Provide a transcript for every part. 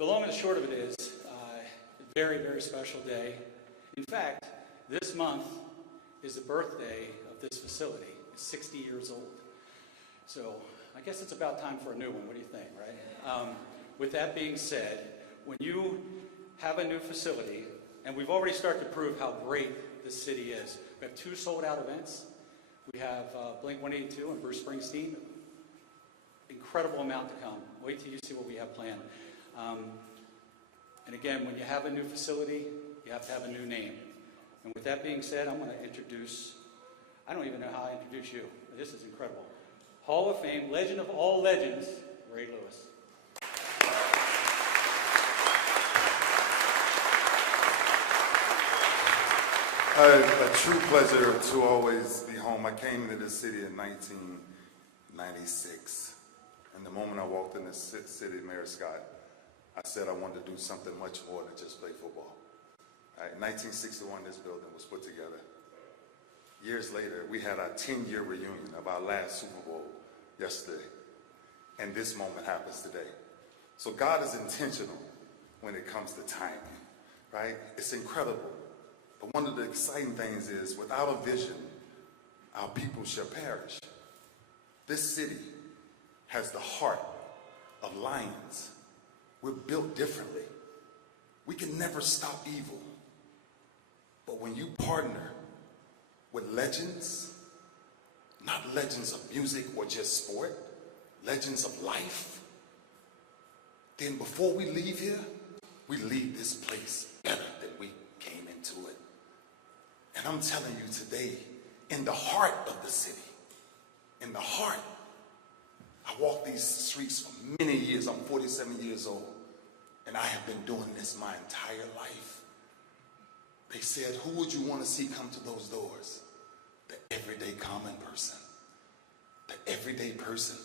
The long and the short of it is, a very, very special day. In fact, this month is the birthday of this facility. It's 60 years old. So I guess it's about time for a new one. What do you think, right? With that being said, when you have a new facility, and we've already started to prove how great this city is. We have 2 sold-out events. We have Blink-182 and Bruce Springsteen. Incredible amount to come. Wait till you see what we have planned. And again, when you have a new facility, you have to have a new name. And with that being said, I'm going to introduce, I don't even know how I introduce you. This is incredible. Hall of Fame, legend of all legends, Ray Lewis. A true pleasure to always be home. I came into this city in 1996. And the moment I walked in this city, Mayor Scott, I said I wanted to do something much more than just play football. In 1961, this building was put together. Years later, we had our 10-year reunion of our last Super Bowl yesterday. And this moment happens today. So God is intentional when it comes to timing, right? It's incredible. But one of the exciting things is, without a vision, our people shall perish. This city has the heart of lions. We're built differently. We can never stop evil. But when you partner with legends, not legends of music or just sport, legends of life, then before we leave here, we leave this place better than we came into it. And I'm telling you today, in the heart of the city, in the heart, I walk these streets for many years. I'm 47 years old, and I have been doing this my entire life. They said, who would you want to see come to those doors? The everyday common person. The everyday person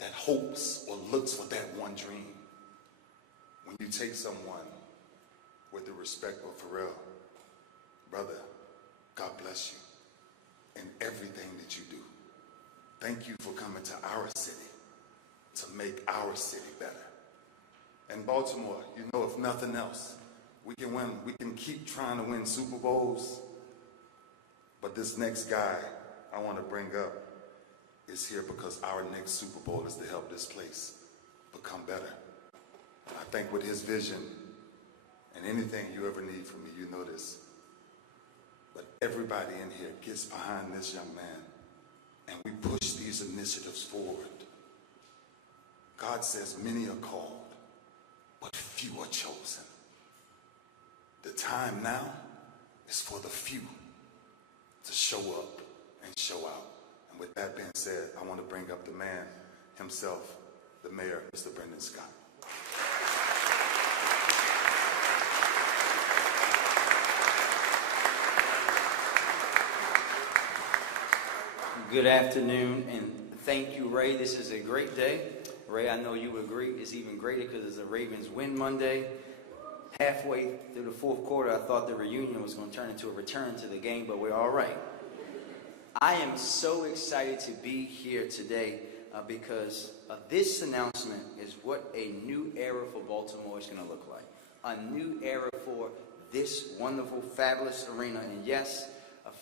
that hopes or looks for that one dream. When you take someone with the respect of Pharrell, brother, God bless you in everything that you do. Thank you for coming to our city to make our city better. And Baltimore, you know, if nothing else, we can win. We can keep trying to win Super Bowls. But this next guy I want to bring up is here because our next Super Bowl is to help this place become better. I think with his vision and anything you ever need from me, you know this. But everybody in here gets behind this young man, and we push these initiatives forward. God says many are called, but few are chosen. The time now is for the few to show up and show out. And with that being said, I want to bring up the man himself, the mayor, Mr. Brendan Scott. Good afternoon, and thank you, Ray. This is a great day. Ray, I know you agree, it's even greater because it's a Ravens win Monday. Halfway through the fourth quarter, I thought the reunion was going to turn into a return to the game, but we're all right. I am so excited to be here today because this announcement is what a new era for Baltimore is going to look like. A new era for this wonderful, fabulous arena. And yes,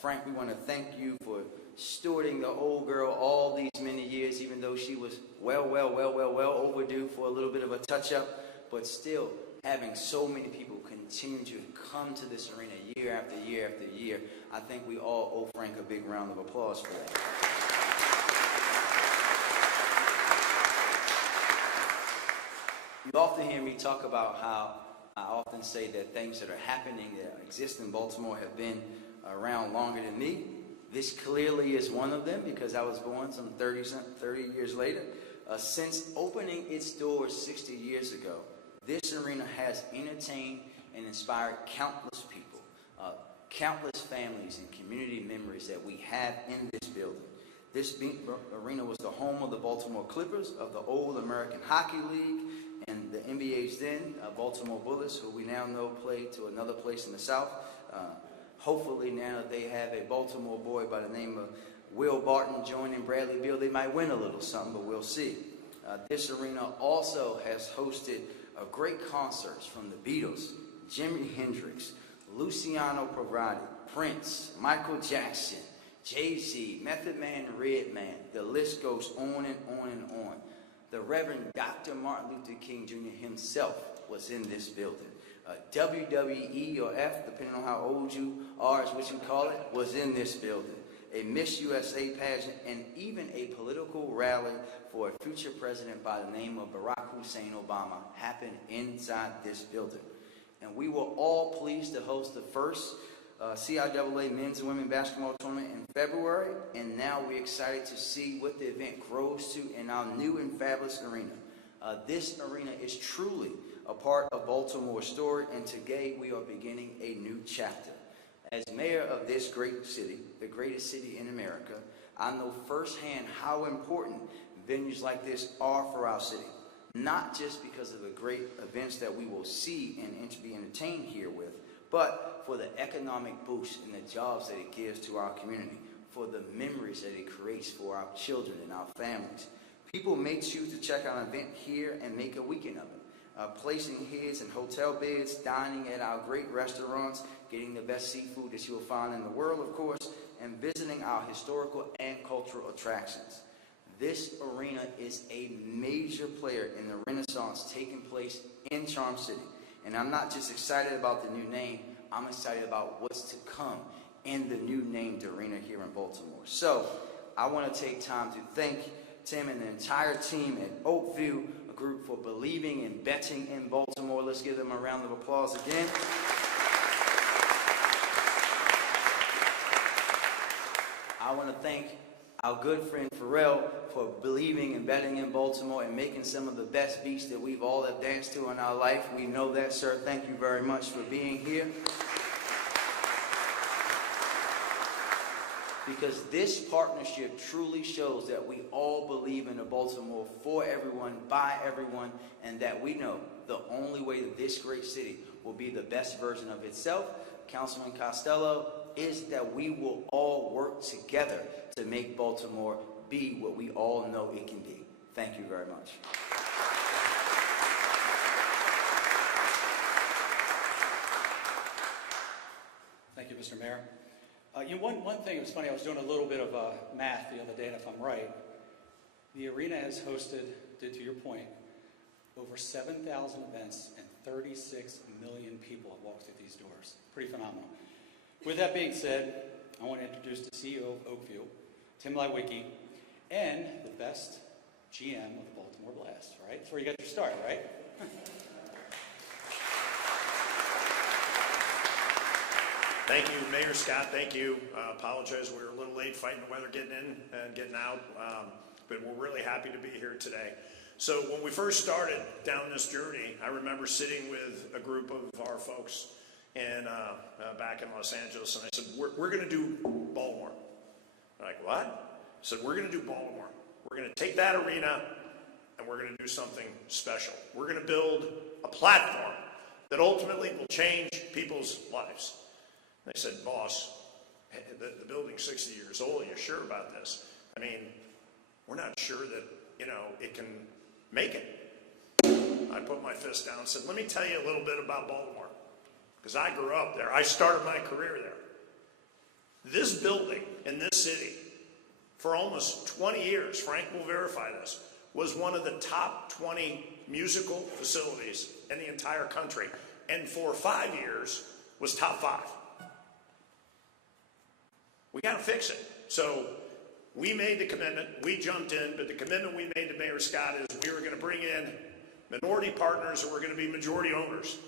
Frank, we want to thank you for stewarding the old girl all these many years, even though she was well overdue for a little bit of a touch-up, but still having so many people continue to come to this arena year after year after year. I think we all owe Frank a big round of applause for that. You often hear me talk about how I often say that things that are happening that exist in Baltimore have been around longer than me. This clearly is one of them because I was born some 30 years later. Since opening its doors 60 years ago, this arena has entertained and inspired countless people, countless families and community members that we have in this building. This arena was the home of the Baltimore Clippers, of the old American Hockey League, and the NBA's then Baltimore Bullets, who we now know play to another place in the South. Hopefully now they have a Baltimore boy by the name of Will Barton joining Bradley Beal. They might win a little something, but we'll see. This arena also has hosted of great concerts from the Beatles, Jimi Hendrix, Luciano Pavarotti, Prince, Michael Jackson, Jay-Z, Method Man, Redman. The list goes on and on and on. The Reverend Dr. Martin Luther King Jr. himself was in this building. WWE or F, depending on how old you are is what you call it, was in this building. A Miss USA pageant, and even a political rally for a future president by the name of Barack Hussein Obama happened inside this building. And we were all pleased to host the first CIAA men's and women's basketball tournament in February, and now we're excited to see what the event grows to in our new and fabulous arena. This arena is truly a part of Baltimore's story, and today we are beginning a new chapter. As mayor of this great city, the greatest city in America, I know firsthand how important venues like this are for our city. Not just because of the great events that we will see and be entertained here with, but for the economic boost and the jobs that it gives to our community, for the memories that it creates for our children and our families. People may choose to check out an event here and make a weekend of it. Placing his and hotel beds, dining at our great restaurants, getting the best seafood that you will find in the world, of course, and visiting our historical and cultural attractions. This arena is a major player in the renaissance taking place in Charm City. And I'm not just excited about the new name, I'm excited about what's to come in the new named arena here in Baltimore. So I want to take time to thank Tim and the entire team at Oakview Group for believing and betting in Baltimore. Let's give them a round of applause again. I want to thank our good friend Pharrell for believing and betting in Baltimore and making some of the best beats that we've all have danced to in our life. We know that, sir. Thank you very much for being here. Because this partnership truly shows that we all believe in a Baltimore for everyone, by everyone, and that we know the only way that this great city will be the best version of itself, Councilman Costello, is that we will all work together to make Baltimore be what we all know it can be. Thank you very much. Thank you, Mr. Mayor. One thing, it was funny, I was doing a little bit of math the other day, and if I'm right, the arena has hosted, to your point, over 7,000 events and 36 million people have walked through these doors. Pretty phenomenal. With that being said, I want to introduce the CEO of Oakview, Tim Lewicki, and the best GM of the Baltimore Blast, right? That's where you got your start, right? Thank you, Mayor Scott. Thank you. Apologize, we were a little late fighting the weather, getting in and getting out, but we're really happy to be here today. So when we first started down this journey, I remember sitting with a group of our folks and back in Los Angeles, and I said, we're going to do Baltimore. They're like, what? I said, we're going to do Baltimore. We're going to take that arena and we're going to do something special. We're going to build a platform that ultimately will change people's lives. They said, boss, the building's 60 years old. Are you sure about this? I mean, we're not sure that, it can make it. I put my fist down and said, let me tell you a little bit about Baltimore, because I grew up there. I started my career there. This building in this city, for almost 20 years, Frank will verify this, was one of the top 20 musical facilities in the entire country. And for 5 years, was top 5. We got to fix it. So we made the commitment, we jumped in, but the commitment we made to Mayor Scott is we were going to bring in minority partners who were going to be majority owners.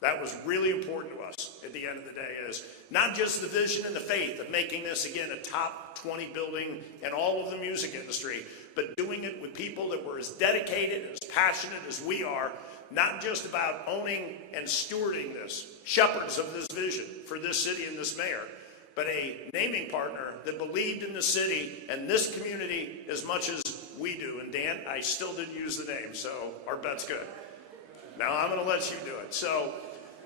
That was really important to us at the end of the day, is not just the vision and the faith of making this, again, a top 20 building in all of the music industry, but doing it with people that were as dedicated, as passionate as we are, not just about owning and stewarding this, shepherds of this vision for this city and this mayor, but a naming partner that believed in the city and this community as much as we do. And Dan, I still didn't use the name, so our bet's good. Now I'm going to let you do it. So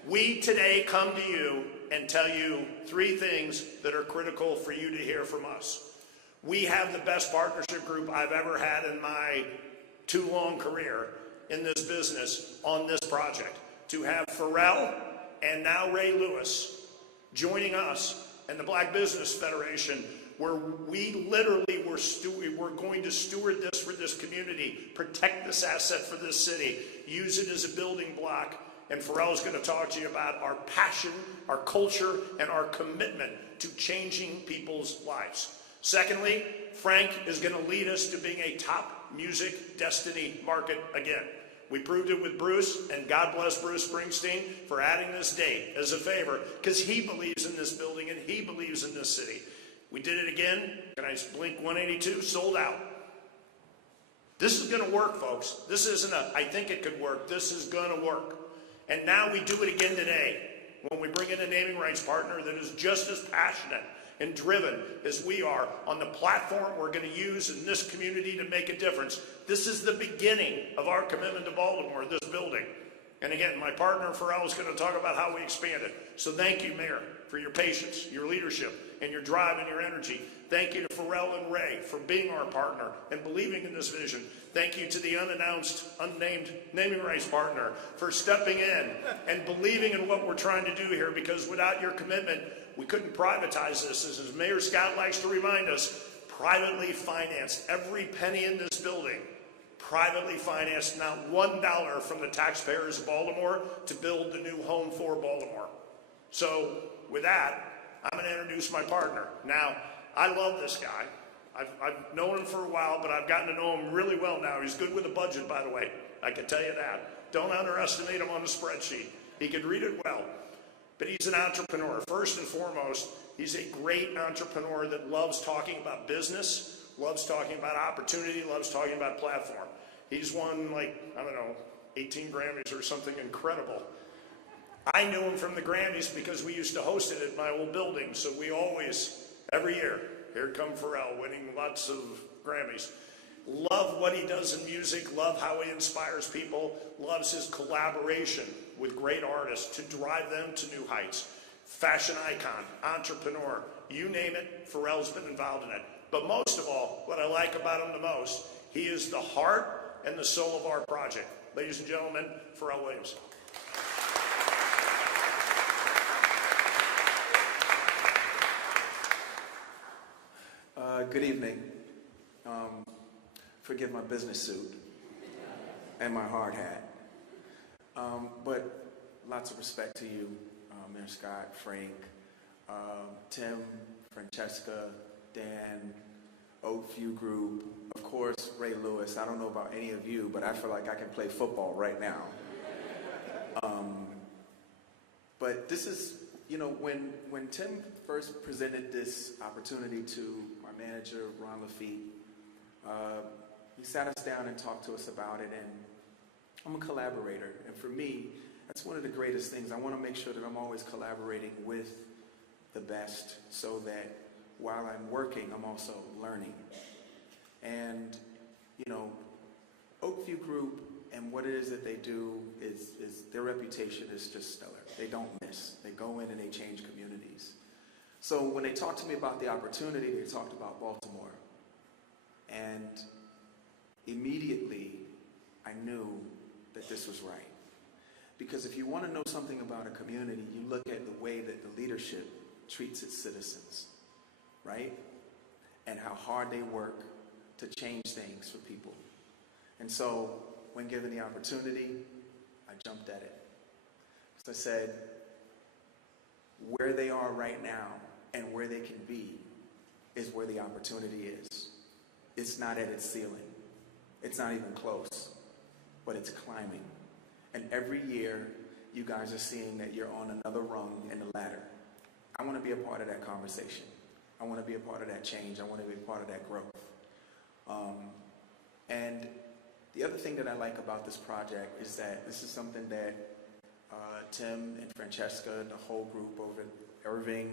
we today come to you and tell you 3 things that are critical for you to hear from us. We have the best partnership group I've ever had in my too long career in this business on this project. To have Pharrell and now Ray Lewis joining us and the Black Business Federation, where we literally we're going to steward this for this community, protect this asset for this city, use it as a building block. And Pharrell is going to talk to you about our passion, our culture, and our commitment to changing people's lives. Secondly, Frank is going to lead us to being a top music destiny market again. We proved it with Bruce, and God bless Bruce Springsteen for adding this date as a favor, because he believes in this building and he believes in this city. We did it again. Can I blink 182? Sold out. This is going to work, folks. This isn't a, I think it could work. This is going to work. And now we do it again today when we bring in a naming rights partner that is just as passionate and driven as we are on the platform we're going to use in this community to make a difference. This is the beginning of our commitment to Baltimore, this building. And again, my partner Pharrell is going to talk about how we expand it. So thank you, Mayor, for your patience, your leadership, and your drive and your energy. Thank you to Pharrell and Ray for being our partner and believing in this vision. Thank you to the unannounced, unnamed naming rights partner for stepping in and believing in what we're trying to do here, because without your commitment, we couldn't privatize this. As Mayor Scott likes to remind us, privately financed. Every penny in this building, privately financed, not $1 from the taxpayers of Baltimore to build the new home for Baltimore. So with that, I'm going to introduce my partner. Now, I love this guy. I've known him for a while, but I've gotten to know him really well now. He's good with the budget, by the way. I can tell you that. Don't underestimate him on the spreadsheet. He can read it well. But he's an entrepreneur. First and foremost, he's a great entrepreneur that loves talking about business, loves talking about opportunity, loves talking about platform. He's won, like, I don't know, 18 Grammys or something incredible. I knew him from the Grammys because we used to host it at my old building. So we always, every year, here come Pharrell, winning lots of Grammys. Love what he does in music, love how he inspires people, loves his collaboration with great artists to drive them to new heights. Fashion icon, entrepreneur, you name it, Pharrell's been involved in it. But most of all, what I like about him the most, he is the heart and the soul of our project. Ladies and gentlemen, Pharrell Williams. Good evening. Forgive my business suit and my hard hat. But lots of respect to you, Mayor Scott, Frank, Tim, Francesca, Dan, Oakview Group, of course, Ray Lewis. I don't know about any of you, but I feel like I can play football right now. But this is, you know, when Tim first presented this opportunity to my manager, Ron Lafitte, he sat us down and talked to us about it, and I'm a collaborator, and for me, that's one of the greatest things. I want to make sure that I'm always collaborating with the best so that while I'm working, I'm also learning. And, you know, Oakview Group and what it is that they do is their reputation is just stellar. They don't miss. They go in and they change communities. So when they talked to me about the opportunity, they talked about Baltimore. And immediately, I knew that this was right. Because if you want to know something about a community, you look at the way that the leadership treats its citizens, right? And how hard they work to change things for people. And so, when given the opportunity, I jumped at it. So I said, where they are right now and where they can be is where the opportunity is. It's not at its ceiling. It's not even close, but it's climbing. And every year, you guys are seeing that you're on another rung in the ladder. I want to be a part of that conversation. I want to be a part of that change. I want to be a part of that growth. And the other thing that I like about this project is that this is something that Tim and Francesca and the whole group over at Irving,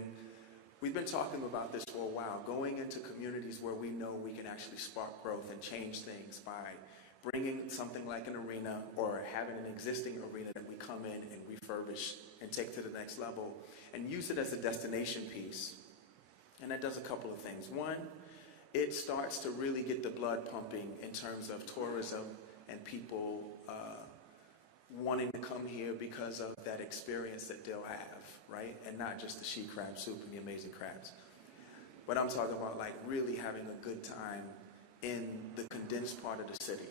we've been talking about this for a while, going into communities where we know we can actually spark growth and change things by bringing something like an arena or having an existing arena that we come in and refurbish and take to the next level and use it as a destination piece. And that does a couple of things. One, it starts to really get the blood pumping in terms of tourism and people wanting to come here because of that experience that they'll have, right? And not just the she crab soup and the amazing crabs. But I'm talking about like really having a good time in the condensed part of the city.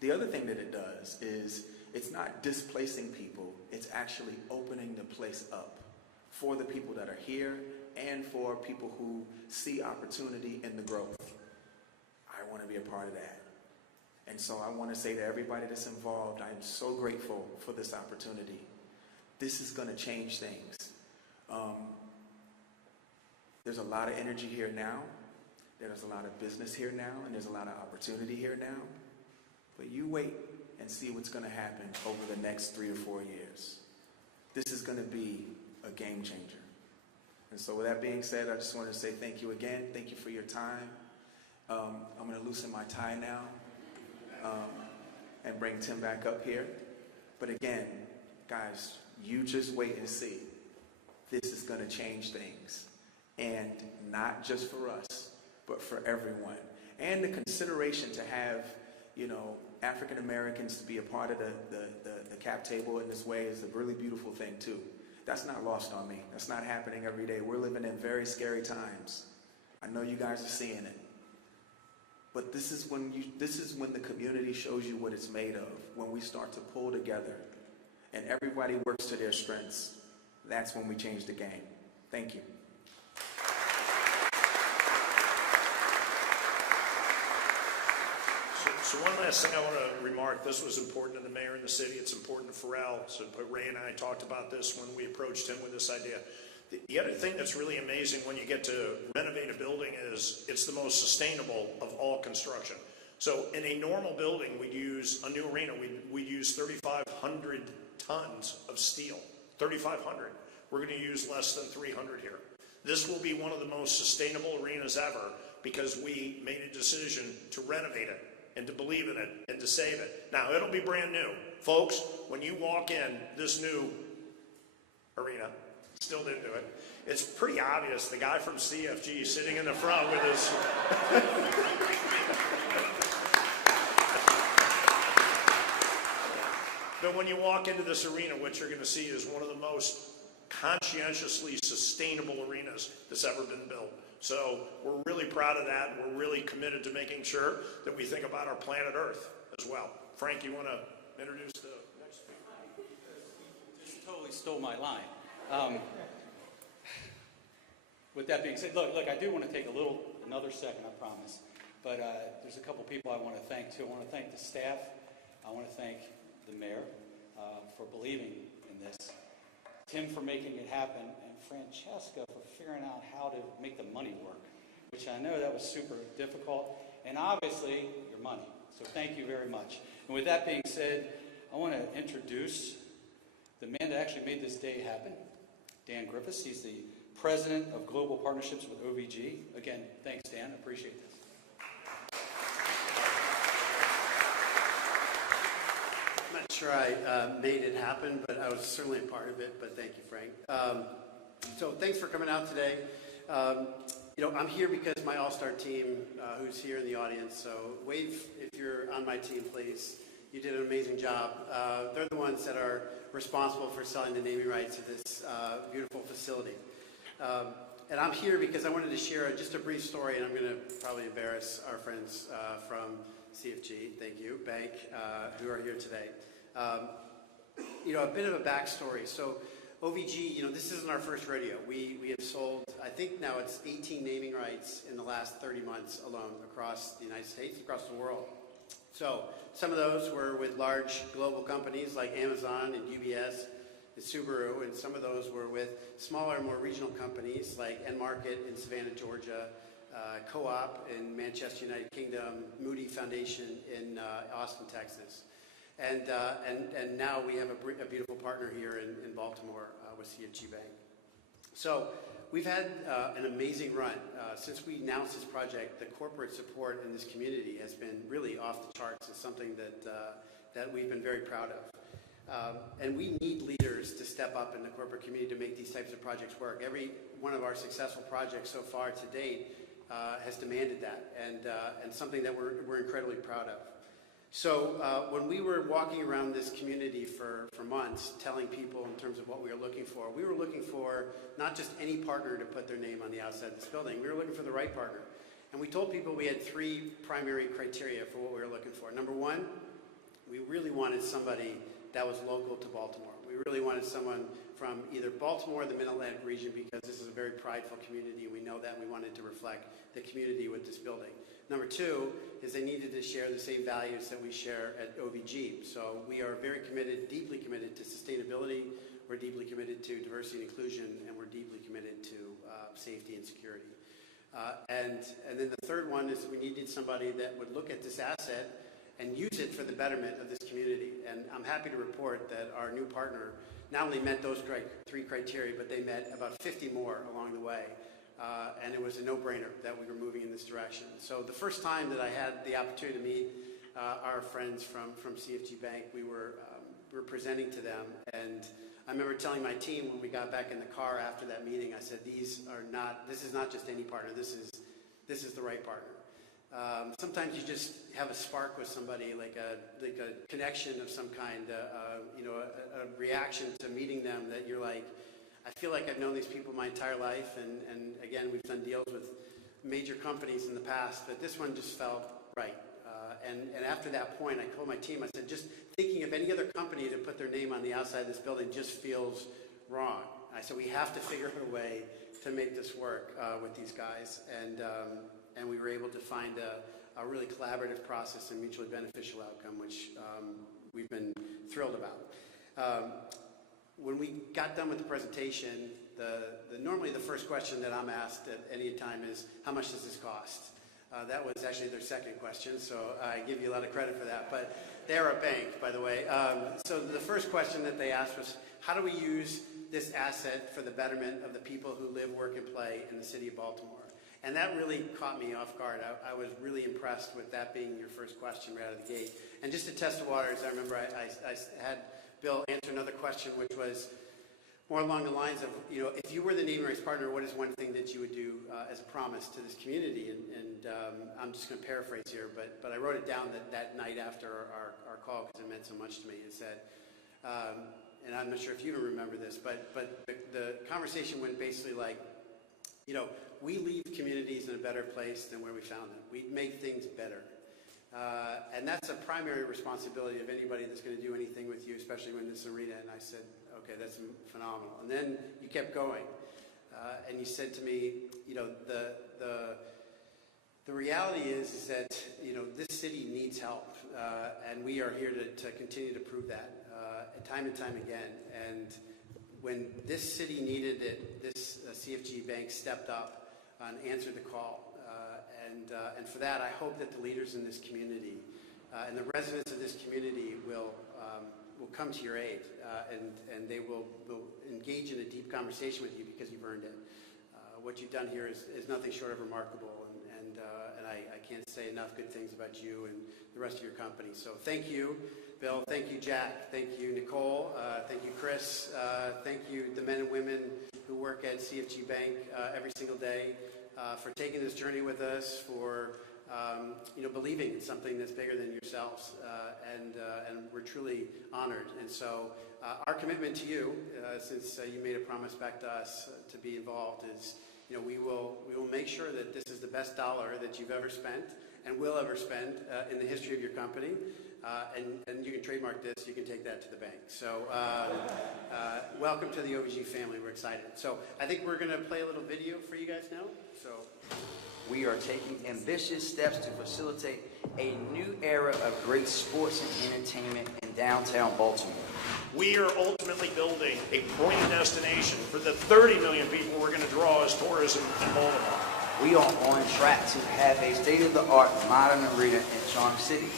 The other thing that it does is it's not displacing people, it's actually opening the place up for the people that are here and for people who see opportunity in the growth. I want to be a part of that. And so I want to say to everybody that's involved, I'm so grateful for this opportunity. This is going to change things. There's a lot of energy here now. There's a lot of business here now, and there's a lot of opportunity here now. But you wait and see what's going to happen over the next 3 to 4 years. This is going to be a game changer. And so with that being said, I just wanted to say thank you again. Thank you for your time. I'm going to loosen my tie now and bring Tim back up here. But again, guys, you just wait and see. This is going to change things. And not just for us, but for everyone. And the consideration to have, you know, African Americans to be a part of the cap table in this way is a really beautiful thing too. That's not lost on me. That's not happening every day. We're living in very scary times. I know you guys are seeing it. But this is when the community shows you what it's made of, when we start to pull together and everybody works to their strengths. That's when we change the game. Thank you. So one last thing I want to remark, this was important to the mayor and the city, it's important to Pharrell, so Ray and I talked about this when we approached him with this idea. The other thing that's really amazing when you get to renovate a building is it's the most sustainable of all construction. So in a normal building, we'd use a new arena, we'd use 3,500 tons of steel, 3,500. We're going to use less than 300 here. This will be one of the most sustainable arenas ever because we made a decision to renovate it and to believe in it and to save it. Now, it'll be brand new. Folks, when you walk in this new arena, still didn't do it, it's pretty obvious the guy from CFG sitting in the front with his... But when you walk into this arena, what you're going to see is one of the most conscientiously sustainable arenas that's ever been built. So we're really proud of that. We're really committed to making sure that we think about our planet Earth as well. Frank, you want to introduce the next speaker? Just totally stole my line. With that being said, look, I do want to take another second, I promise. But there's a couple people I want to thank too. I want to thank the staff. I want to thank the mayor for believing in this. Tim for making it happen, and Francesca for figuring out how to make the money work, which I know that was super difficult, and obviously your money. So thank you very much. And with that being said, I want to introduce the man that actually made this day happen, Dan Griffiths. He's the president of Global Partnerships with OVG. Again, thanks, Dan. I appreciate this. I'm not sure I made it happen, but I was certainly a part of it, but thank you, Frank. So thanks for coming out today. I'm here because my all-star team, who's here in the audience, so wave if you're on my team, please. You did an amazing job. They're the ones that are responsible for selling the naming rights to this beautiful facility. And I'm here because I wanted to share just a brief story, and I'm going to probably embarrass our friends from CFG, thank you, Bank, who are here today. A bit of a backstory. So OVG, this isn't our first rodeo. We have sold, I think now it's 18 naming rights in the last 30 months alone across the United States, across the world. So some of those were with large global companies like Amazon and UBS and Subaru, and some of those were with smaller, more regional companies like Enmarket in Savannah, Georgia, Co-op in Manchester, United Kingdom, Moody Foundation in Austin, Texas. And now we have a beautiful partner here in Baltimore with CFG Bank. So we've had an amazing run. Since we announced this project, the corporate support in this community has been really off the charts. It's something that we've been very proud of. And we need leaders to step up in the corporate community to make these types of projects work. Every one of our successful projects so far to date has demanded that, and something that we're incredibly proud of. So when we were walking around this community for months, telling people in terms of what we were looking for not just any partner to put their name on the outside of this building, we were looking for the right partner. And we told people we had 3 primary criteria for what we were looking for. Number 1, we really wanted somebody that was local to Baltimore. We really wanted someone from either Baltimore or the Mid-Atlantic region, because this is a very prideful community. We know that. We wanted to reflect the community with this building. Number 2 is they needed to share the same values that we share at OVG. So we are very committed, deeply committed to sustainability. We're deeply committed to diversity and inclusion, and we're deeply committed to safety and security. And then the third one is we needed somebody that would look at this asset and use it for the betterment of this community. And I'm happy to report that our new partner not only met those 3 criteria, but they met about 50 more along the way. And it was a no-brainer that we were moving in this direction. So the first time that I had the opportunity to meet our friends from CFG Bank, we were presenting to them. And I remember telling my team when we got back in the car after that meeting, I said, this is not just any partner, this is the right partner. Sometimes you just have a spark with somebody, like a connection of some kind, a reaction to meeting them that you're like, I feel like I've known these people my entire life, and again, we've done deals with major companies in the past, but this one just felt right. And after that point, I told my team, I said, just thinking of any other company to put their name on the outside of this building just feels wrong. I said, we have to figure out a way to make this work with these guys. And we were able to find a really collaborative process and mutually beneficial outcome, which we've been thrilled about. When we got done with the presentation, normally the first question that I'm asked at any time is, how much does this cost? That was actually their second question, so I give you a lot of credit for that. But they're a bank, by the way. So the first question that they asked was, how do we use this asset for the betterment of the people who live, work, and play in the city of Baltimore? And that really caught me off guard. I was really impressed with that being your first question right out of the gate. And just to test the waters, I remember I had Bill answer another question, which was more along the lines of, if you were the naming rights partner, what is one thing that you would do as a promise to this community? And I'm just going to paraphrase here, but I wrote it down that night after our call because it meant so much to me. It said, and I'm not sure if you even remember this, but the conversation went basically like, we leave communities in a better place than where we found them. We make things better. And that's a primary responsibility of anybody that's going to do anything with you, especially in this arena. And I said, okay, that's phenomenal. And then you kept going. And you said to me, the reality is that, this city needs help. And we are here to continue to prove that time and time again. And when this city needed it, this CFG Bank stepped up and answered the call. And for that, I hope that the leaders in this community and the residents of this community will come to your aid and they will engage in a deep conversation with you because you've earned it. What you've done here is nothing short of remarkable, and I can't say enough good things about you and the rest of your company. So thank you, Bill. Thank you, Jack. Thank you, Nicole. Thank you, Chris. Thank you, the men and women who work at CFG Bank every single day. For taking this journey with us, for believing in something that's bigger than yourselves, and we're truly honored. And so our commitment to you, since you made a promise back to us to be involved, is we will make sure that this is the best dollar that you've ever spent and will ever spend in the history of your company. And you can trademark this, you can take that to the bank. So welcome to the OVG family, we're excited. So I think we're gonna play a little video for you guys now. So We are taking ambitious steps to facilitate a new era of great sports and entertainment in downtown Baltimore. We are ultimately building a point of destination for the 30 million people we're going to draw as tourism in Baltimore. We are on track to have a state-of-the-art modern arena in Charm City.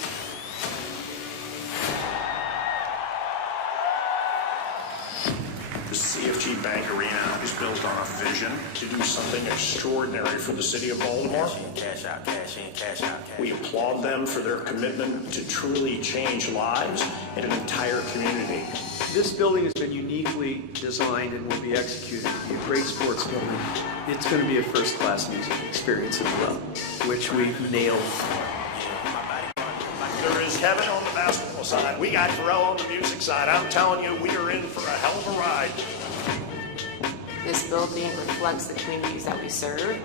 The CFG Bank Arena is built on a vision to do something extraordinary for the city of Baltimore. Cash out, cash in, cash out, cash. We applaud them for their commitment to truly change lives in an entire community. This building has been uniquely designed and will be executed to be a great sports building. It's going to be a first-class music experience as well, which we've nailed. There is was heaven on the basketball side. We got Pharrell on the music side. I'm telling you, we are in for a hell of a ride. This building reflects the communities that we serve.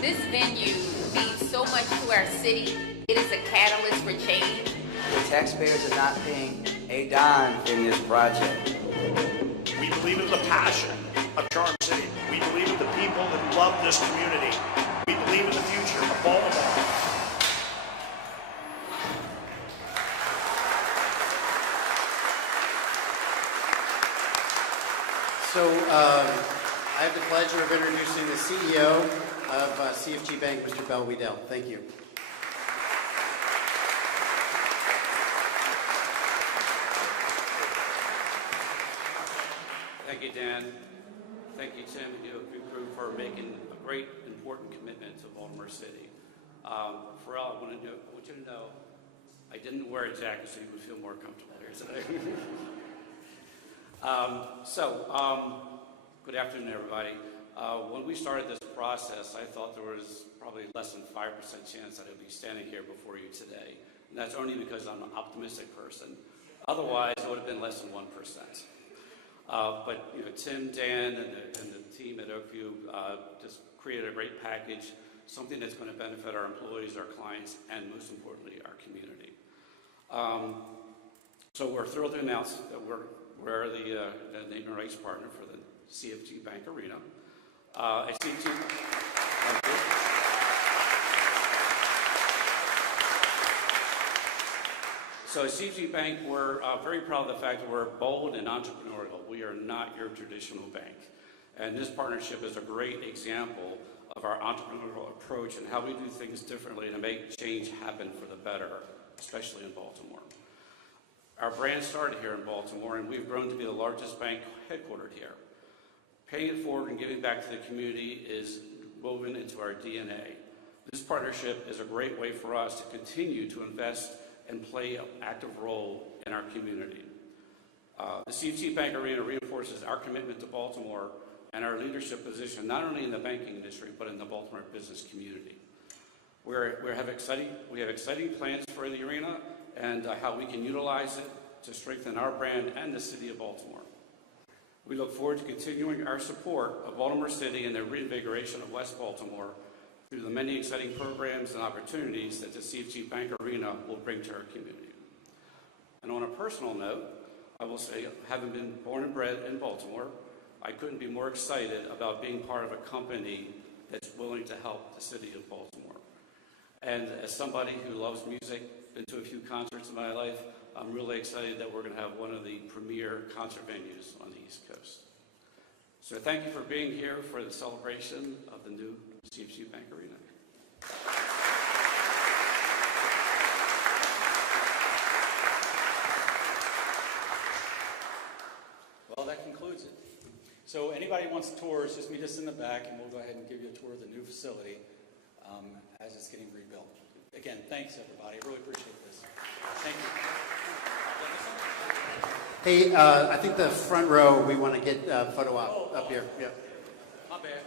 This venue means so much to our city. It is a catalyst for change. The taxpayers are not paying a dime in this project. We believe in the passion of Charm City. We believe in the people that love this community. We believe in the future of Baltimore. So I have the pleasure of introducing the CEO of CFG Bank, Mr. Bell Weedell. Thank you. Thank you, Dan. Thank you, Tim and the Oakview Group, for making a great, important commitment to Baltimore City. Pharrell, I want you to know I didn't wear a jacket so you would feel more comfortable here today. Good afternoon, everybody. When we started this process, I thought there was probably less than 5% chance that I'd be standing here before you today. And that's only because I'm an optimistic person. Otherwise, it would have been less than 1%. But Tim, Dan, and the team at Oakview just created a great package, something that's going to benefit our employees, our clients, and most importantly, our community. So we're thrilled to announce that we're the name and rights partner for the CFG Bank Arena. At CFG, So at CFG Bank, we're very proud of the fact that we're bold and entrepreneurial. We are not your traditional bank. And this partnership is a great example of our entrepreneurial approach and how we do things differently to make change happen for the better, especially in Baltimore. Our brand started here in Baltimore, and we've grown to be the largest bank headquartered here. Paying it forward and giving back to the community is woven into our DNA. This partnership is a great way for us to continue to invest and play an active role in our community. The CFG Bank Arena reinforces our commitment to Baltimore and our leadership position, not only in the banking industry, but in the Baltimore business community. We have exciting plans for the arena and how we can utilize it to strengthen our brand and the city of Baltimore. We look forward to continuing our support of Baltimore City and the reinvigoration of West Baltimore through the many exciting programs and opportunities that the CFG Bank Arena will bring to our community. And on a personal note, I will say, having been born and bred in Baltimore, I couldn't be more excited about being part of a company that's willing to help the city of Baltimore. And as somebody who loves music, been to a few concerts in my life, I'm really excited that we're going to have one of the premier concert venues on the East Coast. So thank you for being here for the celebration of the new CFG Bank Arena. Well, that concludes it. So anybody wants tours, just meet us in the back, and we'll go ahead and give you a tour of the new facility as it's getting rebuilt. Again, thanks, everybody. I really appreciate this. Thank you. Hey, I think the front row, we want to get a photo op up here. Yeah. My bad.